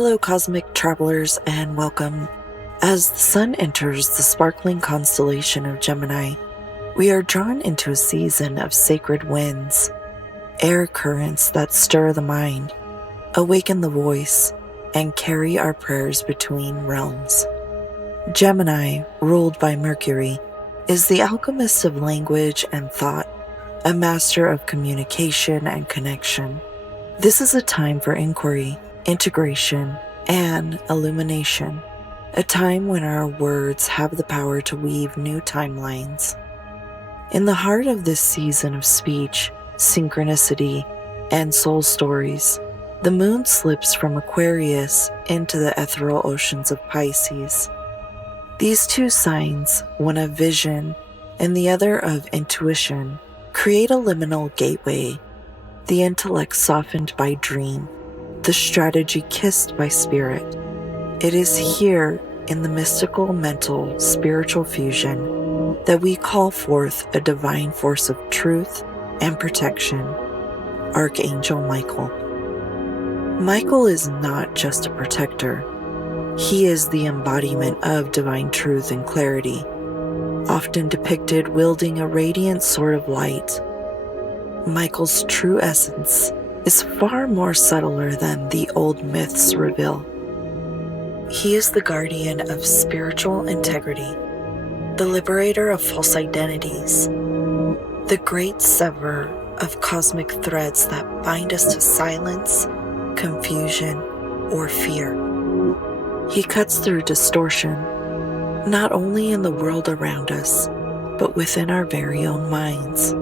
Hello, cosmic travelers, and welcome. As the sun enters the sparkling constellation of Gemini, we are drawn into a season of sacred winds, air currents that stir the mind, awaken the voice, and carry our prayers between realms. Gemini, ruled by Mercury, is the alchemist of language and thought, a master of communication and connection. This is a time for inquiry, integration, and illumination, a time when our words have the power to weave new timelines. In the heart of this season of speech, synchronicity, and soul stories, the moon slips from Aquarius into the ethereal oceans of Pisces. These two signs, one of vision and the other of intuition, create a liminal gateway, the intellect softened by dream, the strategy kissed by spirit. It is here in the mystical, mental, spiritual fusion that we call forth a divine force of truth and protection, Archangel Michael. Michael is not just a protector. He is the embodiment of divine truth and clarity, often depicted wielding a radiant sword of light. Michael's true essence is far more subtler than the old myths reveal. He is the guardian of spiritual integrity, the liberator of false identities, the great severer of cosmic threads that bind us to silence, confusion, or fear. He cuts through distortion, not only in the world around us, but within our very own minds.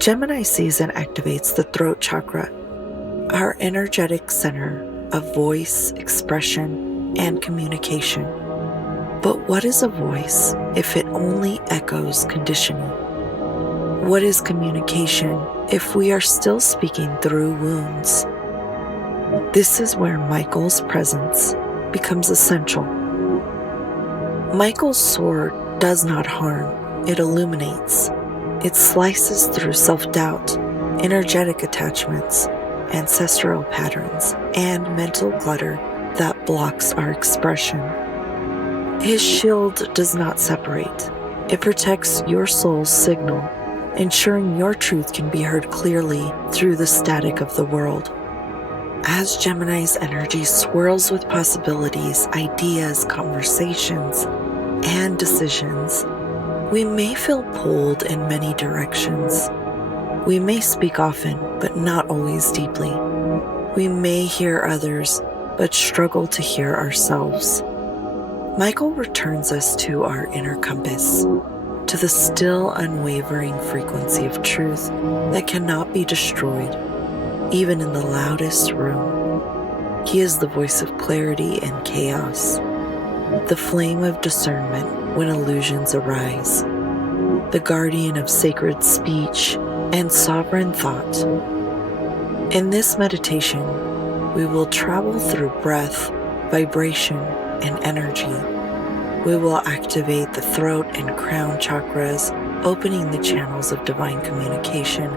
Gemini season activates the throat chakra, our energetic center of voice, expression, and communication. But what is a voice if it only echoes conditioning? What is communication if we are still speaking through wounds? This is where Michael's presence becomes essential. Michael's sword does not harm, it illuminates. It slices through self-doubt, energetic attachments, ancestral patterns, and mental clutter that blocks our expression. His shield does not separate. It protects your soul's signal, ensuring your truth can be heard clearly through the static of the world. As Gemini's energy swirls with possibilities, ideas, conversations, and decisions, we may feel pulled in many directions. We may speak often, but not always deeply. We may hear others, but struggle to hear ourselves. Michael returns us to our inner compass, to the still, unwavering frequency of truth that cannot be destroyed, even in the loudest room. He is the voice of clarity in chaos, the flame of discernment when illusions arise, the guardian of sacred speech and sovereign thought. In this meditation, we will travel through breath, vibration, and energy. We will activate the throat and crown chakras, opening the channels of divine communication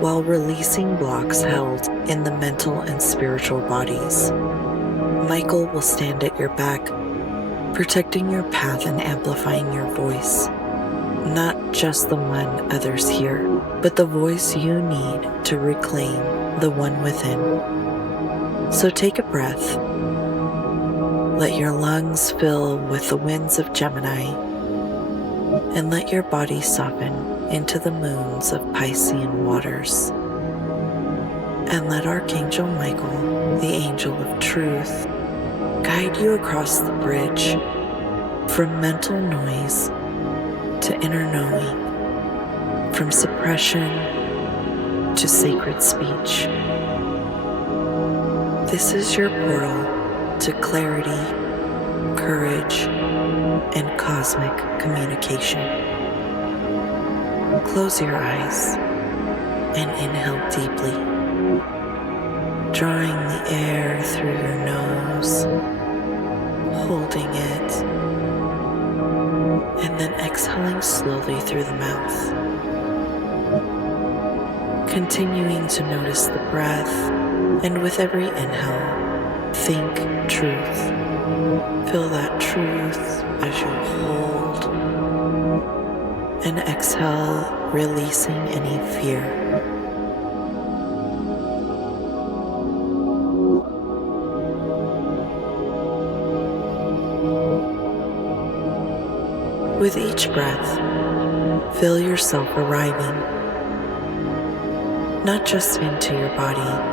while releasing blocks held in the mental and spiritual bodies. Michael will stand at your back, protecting your path and amplifying your voice. Not just the one others hear, but the voice you need to reclaim the one within. So take a breath. Let your lungs fill with the winds of Gemini, and let your body soften into the moons of Piscean waters. And let Archangel Michael, the angel of truth, guide you across the bridge from mental noise to inner knowing, from suppression to sacred speech. This is your portal to clarity, courage, and cosmic communication. Close your eyes and inhale deeply, drawing the air through your nose, holding it, and then exhaling slowly through the mouth. Continuing to notice the breath, and with every inhale, Think truth. Feel that truth as you hold and exhale, releasing any fear. With each breath, feel yourself arriving, not just into your body,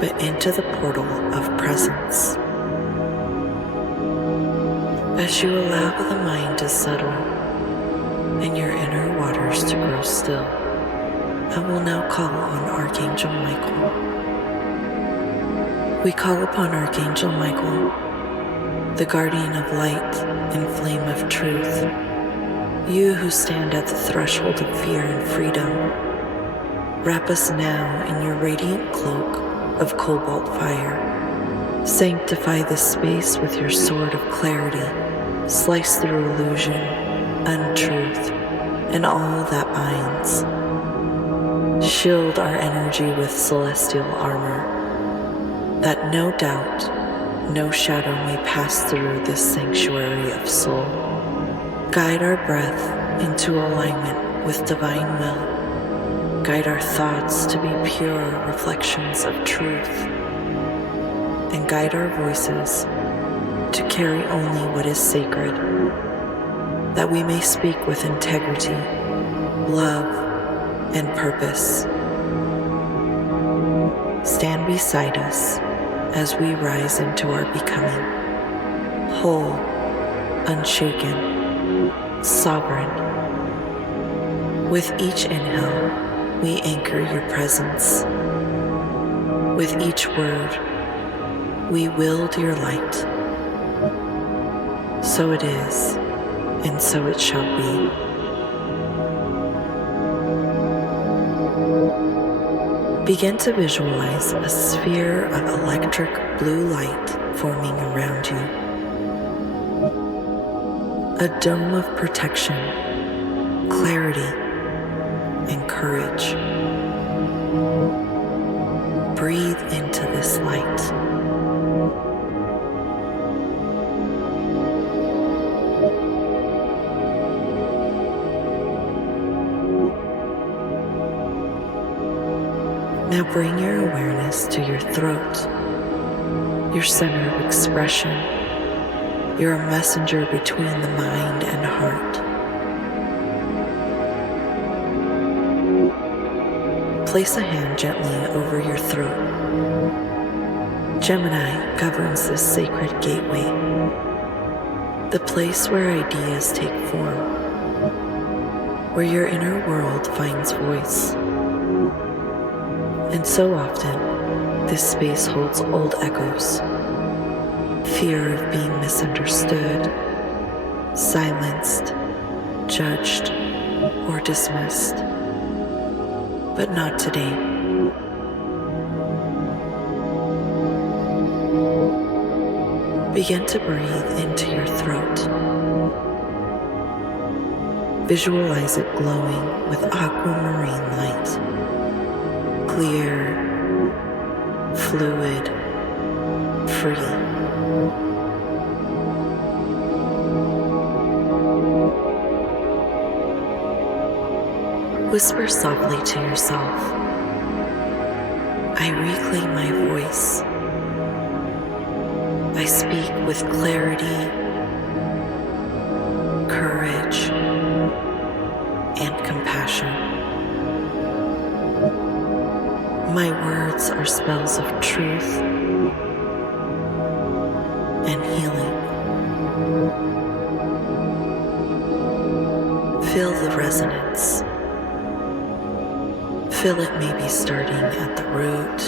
but into the portal of presence. As you allow the mind to settle and your inner waters to grow still, I will now call on Archangel Michael. We call upon Archangel Michael, the guardian of light and flame of truth, you who stand at the threshold of fear and freedom. Wrap us now in your radiant cloak of cobalt fire. Sanctify this space with your sword of clarity. Slice through illusion, untruth, and all that binds. Shield our energy with celestial armor, that no doubt, no shadow may pass through this sanctuary of soul. Guide our breath into alignment with divine will. Guide our thoughts to be pure reflections of truth. And guide our voices to carry only what is sacred, that we may speak with integrity, love, and purpose. Stand beside us as we rise into our becoming, whole, unshaken, sovereign. With each inhale, we anchor your presence. With each word, we wield your light. So it is, and so it shall be. Begin to visualize a sphere of electric blue light forming around you. A dome of protection, clarity, and courage. Breathe into this light. Now bring your awareness to your throat, your center of expression. You're a messenger between the mind and heart. Place a hand gently over your throat. Gemini governs this sacred gateway, the place where ideas take form, where your inner world finds voice. And so often, this space holds old echoes, fear of being misunderstood, silenced, judged, or dismissed. But not today. Begin to breathe into your throat. Visualize it glowing with aquamarine light. Clear, fluid, free. Whisper softly to yourself, I reclaim my voice. I speak with clarity, courage, and compassion. My words are spells of truth and healing. Feel the resonance. Feel it maybe starting at the root,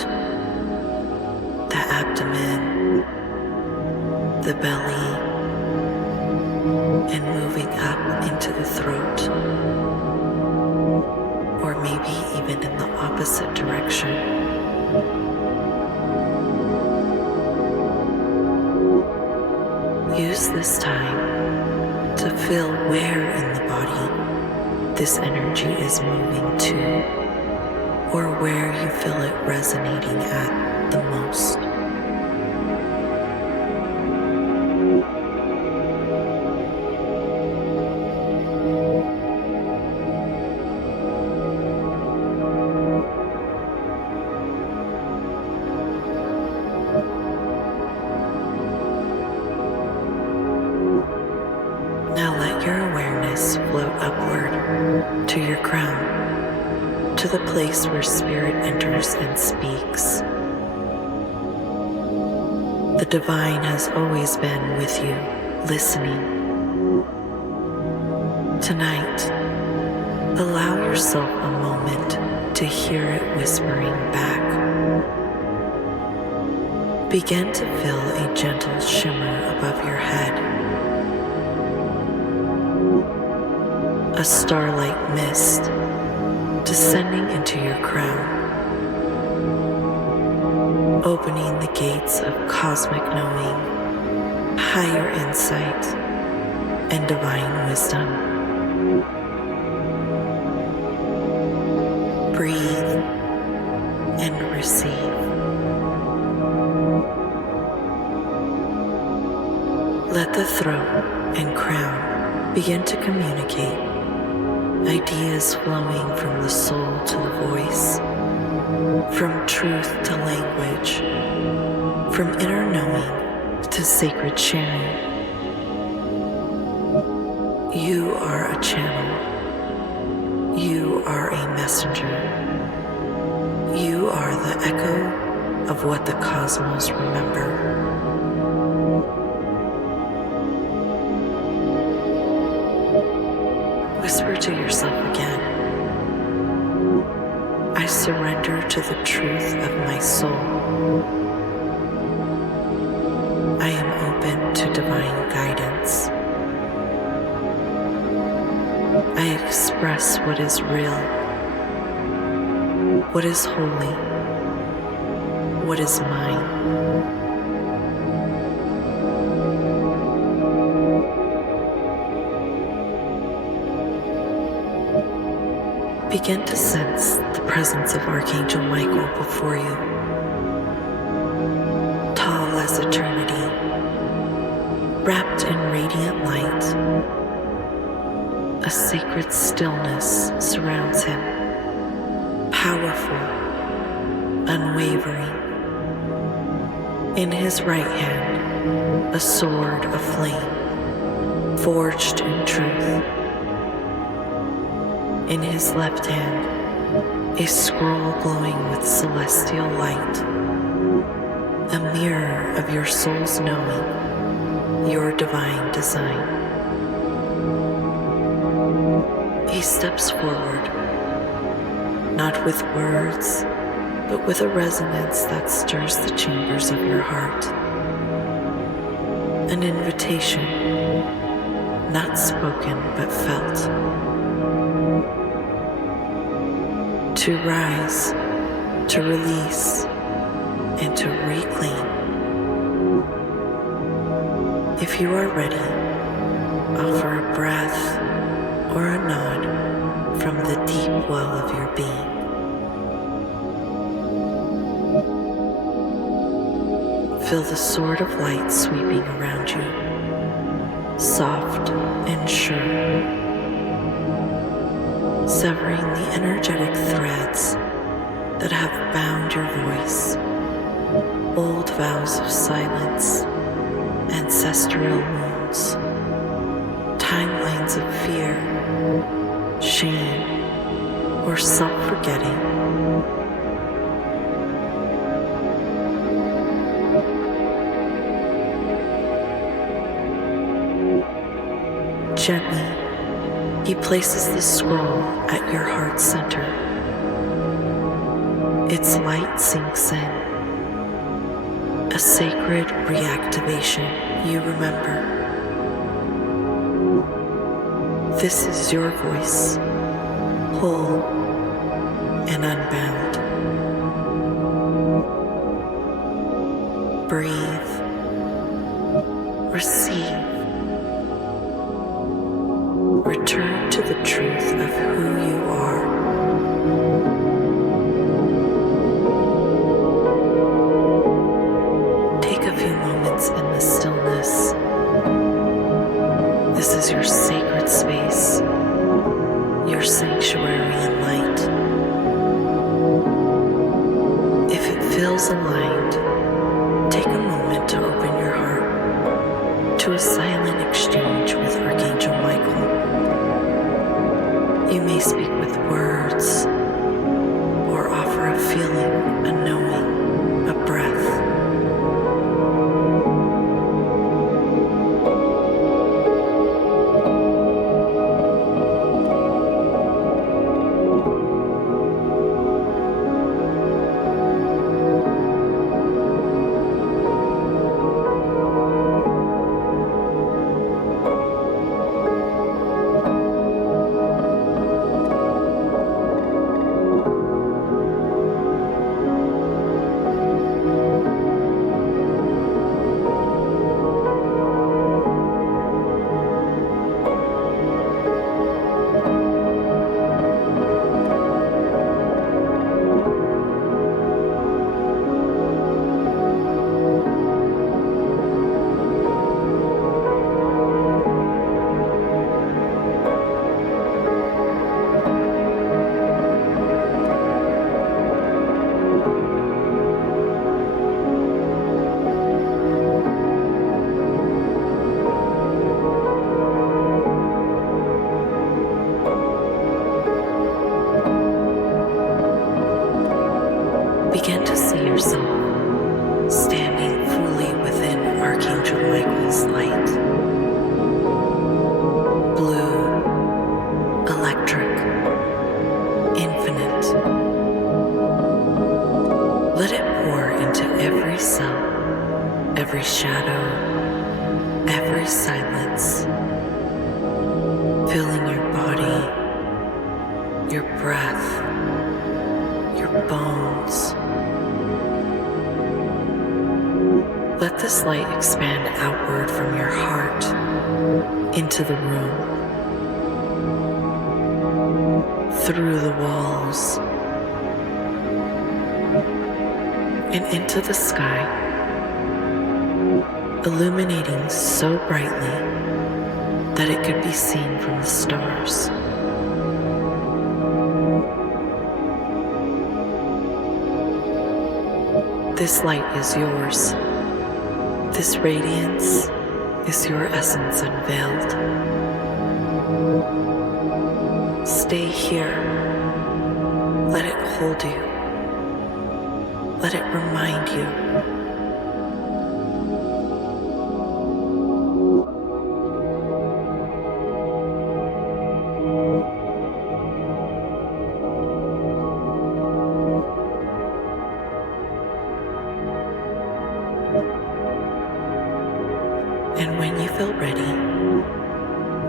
the abdomen, the belly, and moving up into the throat, or maybe even in the opposite direction. Use this time to feel where in the body this energy is moving to, or where you feel it resonating at the most. awareness float upward to your crown, to the place where Spirit enters and speaks. The divine has always been with you, listening. Tonight, allow yourself a moment to hear it whispering back. Begin to feel a gentle shimmer above your head, a starlight mist descending into your crown, opening the gates of cosmic knowing, higher insight, and divine wisdom. Breathe and receive. Let the throat and crown begin to communicate, ideas flowing from the soul to the voice, from truth to language, from inner knowing to sacred sharing. You are a channel. You are a messenger. You are the echo of what the cosmos remember. Whisper to yourself again, I surrender to the truth of my soul. I am open to divine guidance. I express what is real, what is holy, what is mine. Begin to sense the presence of Archangel Michael before you, tall as eternity, wrapped in radiant light. A sacred stillness surrounds him, powerful, unwavering. In his right hand, a sword of flame, forged in truth. In his left hand, a scroll glowing with celestial light, a mirror of your soul's knowing, your divine design. He steps forward, not with words, but with a resonance that stirs the chambers of your heart. An invitation, not spoken but felt, to rise, to release, and to reclaim. If you are ready, offer a breath or a nod from the deep well of your being. Feel the sword of light sweeping around you, soft and sure, severing the energetic threads that have bound your voice, old vows of silence, ancestral wounds, timelines of fear, shame, or self-forgetting. Gently, he places the scroll at your heart center. Its light sinks in, a sacred reactivation you remember. This is your voice, whole and unbound. Breathe, receive, return to the truth of who you are. Take a few moments in the stillness. This is your sacred space, your sanctuary in light. If it feels aligned, take a moment to open your heart to a silent exchange with Archangel Michael. may speak with words or offer a feeling, a knowing, a breath. Begin to see yourself standing fully within Archangel Michael's light. Blue, electric, infinite. Let it pour into every cell, every shadow, every silence, filling your body, your breath, your bones. Let this light expand outward from your heart into the room, through the walls, and into the sky, illuminating so brightly that it could be seen from the stars. This light is yours. This radiance is your essence unveiled. Stay here. Let it hold you. Let it remind you. And when you feel ready,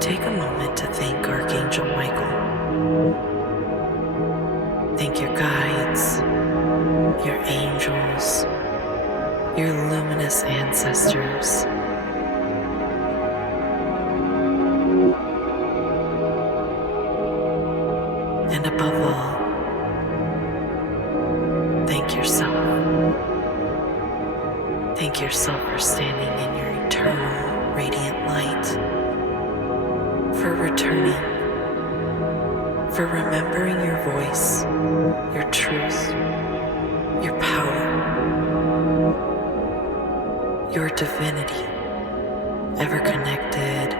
take a moment to thank Archangel Michael. Thank your guides, your angels, your luminous ancestors. And above all, thank yourself. Thank yourself for standing in your eternal, radiant light, for returning, for remembering your voice, your truth, your power, your divinity, ever connected,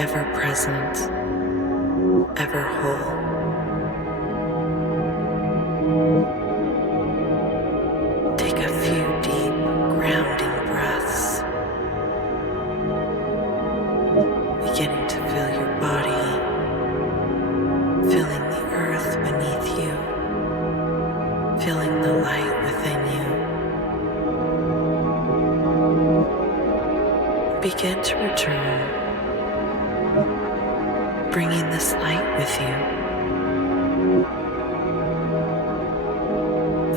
ever present, ever whole. Take a few deep, grounding breaths, beginning to feel your body, feeling the earth beneath you, feeling the light within you. Begin to return, bringing this light with you.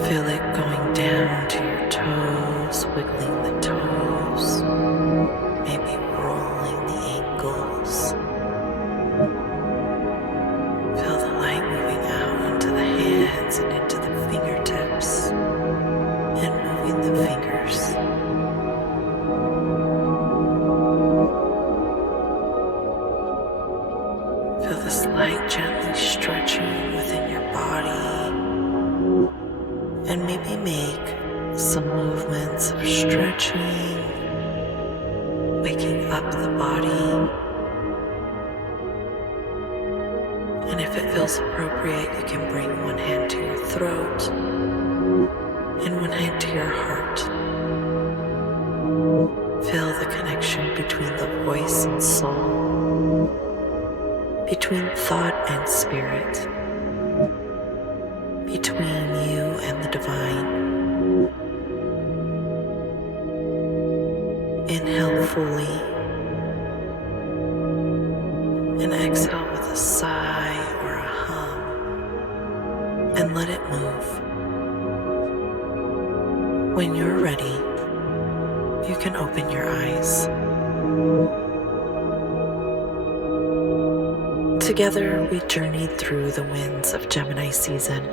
Feel it going down to your toes, wiggling the toes, maybe rolling the ankles. Feel the light moving out into the hands and into the fingertips, and moving the fingers. Feel this light gently stretching within your body, and maybe make some movements of stretching, waking up the body, And if it feels appropriate, you can bring one hand to your throat and one hand to your heart. Feel the connection between the voice and soul, between thought and spirit, between you and the divine. Inhale fully and exhale with a sigh or a hum, and let it move. When you're ready, you can open your eyes. Together, we journeyed through the winds of Gemini season,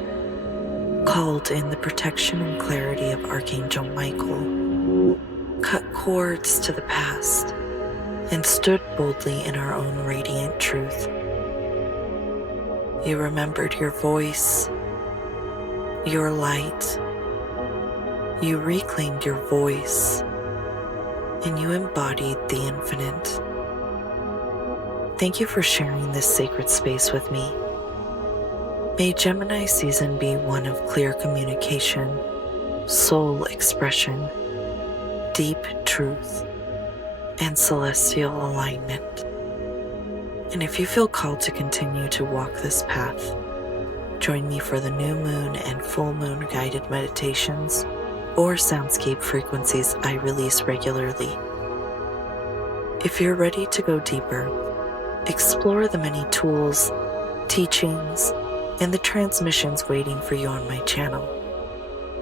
called in the protection and clarity of Archangel Michael, cut cords to the past, and stood boldly in our own radiant truth. You remembered your voice, your light. You reclaimed your voice, and you embodied the infinite. Thank you for sharing this sacred space with me. May Gemini season be one of clear communication, soul expression, deep truth, and celestial alignment. And if you feel called to continue to walk this path, join me for the new moon and full moon guided meditations or soundscape frequencies I release regularly. If you're ready to go deeper, explore the many tools, teachings, and the transmissions waiting for you on my channel.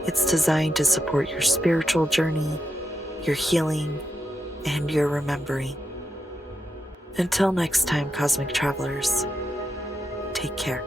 It's designed to support your spiritual journey, your healing, and your remembering. Until next time, cosmic travelers, take care.